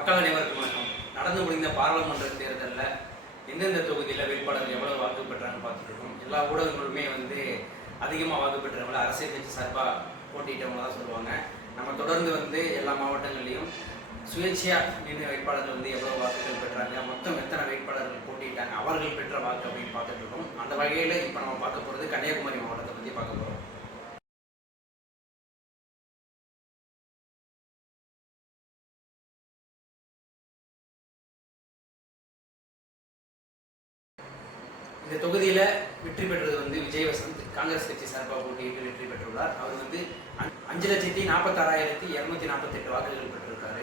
மக்கள் அனைவருக்கும் வணக்கம். நடந்து முடிந்த பாராளுமன்ற தேர்தலில் எந்தெந்த தொகுதியில் வேட்பாளர்கள் எவ்வளவு வாக்கு பெற்றாங்கன்னு பார்த்துட்டு இருக்கோம். எல்லா ஊடகங்களுமே அதிகமாக வாக்கு பெற்றவங்கள அரசியல் கட்சி சார்பாக போட்டியிட்டவங்க தான் சொல்லுவாங்க. நம்ம தொடர்ந்து எல்லா மாவட்டங்கள்லையும் சுயேட்சையாக நின்று வேட்பாளர்கள் எவ்வளவு வாக்குகள் பெற்றாங்க, மொத்தம் எத்தனை வேட்பாளர்கள் போட்டியிட்டாங்க, அவர்கள் பெற்ற வாக்கு அப்படின்னு பார்த்துட்டு இருக்கோம். அந்த வகையில் இப்போ நம்ம பார்க்க போகிறது கன்னியாகுமரி மாவட்டத்தை பற்றி பார்க்க போகிறோம். இந்த தொகுதியில் வெற்றி பெற்றது விஜய் வசந்த் காங்கிரஸ் கட்சி சார்பாக போட்டியிட்டு வெற்றி பெற்றுள்ளார். அவர் 5,46,248 வாக்குகள் பெற்றிருக்காரு.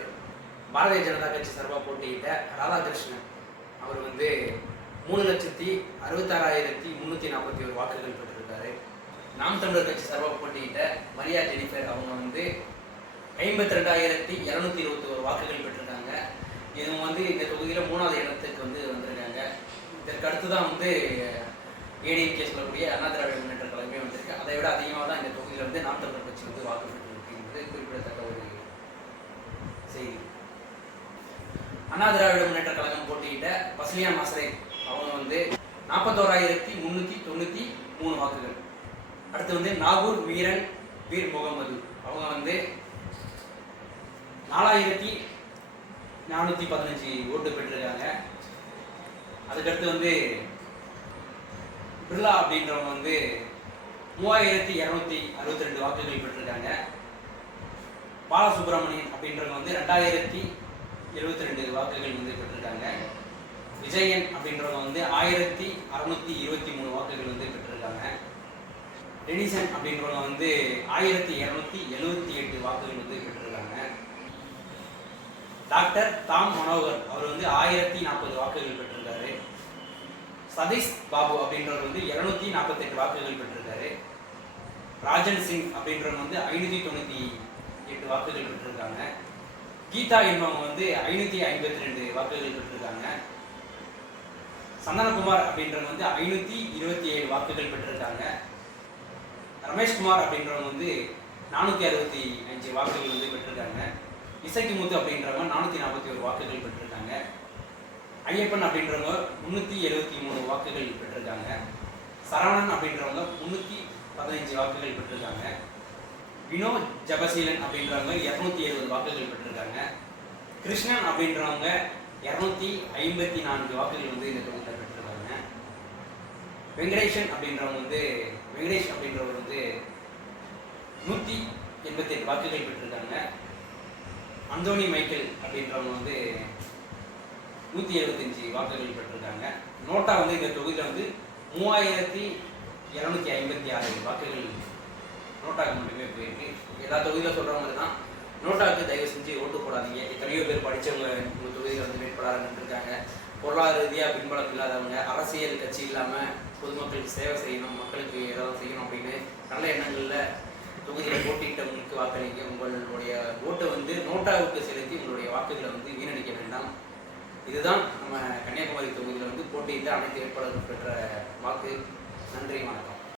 பாரதிய ஜனதா கட்சி சார்பாக போட்டியிட்ட ராதாகிருஷ்ணன் அவர் 3,66,341 வாக்குகள் பெற்றிருக்காரு. நாம் தமிழர் கட்சி சார்பாக போட்டியிட்ட மரியா ஜெனிஃபர் அவங்க 52,221 வாக்குகள் பெற்றிருக்காங்க. இவங்க இந்த தொகுதியில் 3வது இடத்துக்கு வந்திருக்காங்க. இதற்கு அடுத்துதான் ஏடிஎம்கே சொல்லக்கூடிய அண்ணா திராவிட முன்னேற்ற கழகமே வந்திருக்கு. அதை விட அதிகமாக தான் இந்த தொகுதியில் நாம் தமிழர் கட்சி வாக்கு பெற்றிருக்கிறது குறிப்பிடத்தக்க ஒரு செய்தி. அண்ணா திராவிட முன்னேற்ற கழகம் போட்டியிட்ட பஸ்லியா மாசரை அவங்க 41,393 வாக்குகள். அடுத்து நாகூர் வீர் முகமது அவங்க 4,415 ஓட்டு பெற்றிருக்காங்க. அதுக்கடுத்து பிர்லா அப்படின்றவங்க 3,262 வாக்குகள் பெற்றிருக்காங்க. பாலசுப்ரமணியன் அப்படின்றவங்க 2,072 வாக்குகள் பெற்றிருக்காங்க. விஜயன் அப்படின்றவங்க 1,623 வாக்குகள் பெற்றிருக்காங்க. டெனிசன் அப்படின்றவங்க 1,278 வாக்குகள் பெற்றிருக்காங்க. டாக்டர் தாம் மனோகர் அவர் 1,040 வாக்குகள் பெற்றிருக்காரு. சதீஷ் பாபு அப்படின்றவர் 248 வாக்குகள் பெற்றிருக்காரு. ராஜன் சிங் அப்படின்றவங்க 598 வாக்குகள் பெற்றிருக்காங்க. கீதா என்பவங்க 552 வாக்குகள் பெற்றிருக்காங்க. சந்தனகுமார் அப்படின்றவங்க 527 வாக்குகள் பெற்றிருக்காங்க. ரமேஷ்குமார் அப்படின்றவங்க 465 வாக்குகள் பெற்றிருக்காங்க. இசைக்குமுத்து அப்படின்றவங்க 441 வாக்குகள் பெற்றிருக்காங்க. ஐயப்பன் அப்படின்றவங்க 373 வாக்குகள் பெற்றிருக்காங்க. சரவணன் அப்படின்றவங்க 315 வாக்குகள் பெற்றிருக்காங்க. வினோ ஜபசீலன் அப்படின்றவங்க 270 வாக்குகள் பெற்றிருக்காங்க. கிருஷ்ணன் அப்படின்றவங்க 254 வாக்குகள் இந்த தொகுதியில் பெற்றிருக்காங்க. வெங்கடேஷ் அப்படின்றவர் 188 வாக்குகள் பெற்றிருக்காங்க. அந்தோனி மைக்கேல் அப்படின்றவங்க 175 வாக்குகள் பெற்றிருக்காங்க. நோட்டா இந்த தொகுதியில் 3,256 வாக்குகள் நோட்டாக்கு மட்டுமே போயிருக்கு. எல்லா தொகுதியில் சொல்கிற மாதிரி தான் நோட்டாவுக்கு தயவு செஞ்சு ஓட்டு போடாதீங்க. எத்தனையோ பேர் படித்தவங்க உங்கள் தொகுதியில் வேட்பாளர் இருக்காங்க. பொருளாதார ரீதியாக பின்பலம் இல்லாதவங்க, அரசியல் கட்சி இல்லாமல் பொதுமக்களுக்கு சேவை செய்யணும், மக்களுக்கு ஏதாவது செய்யணும் அப்படின்னு நல்ல எண்ணங்களில் தொகுதியில் போட்டியிட்டவங்களுக்கு வாக்களிங்க. உங்களுடைய ஓட்டை நோட்டாவுக்கு செலுத்தி உங்களுடைய வாக்குகளை வீணடிக்க வேண்டாம். இதுதான் நம்ம கன்னியாகுமரி தொகுதியில் போட்டியிட்ட அனைத்து வேட்பாளர்கள் பெற்ற வாக்கு. நன்றி, வணக்கம்.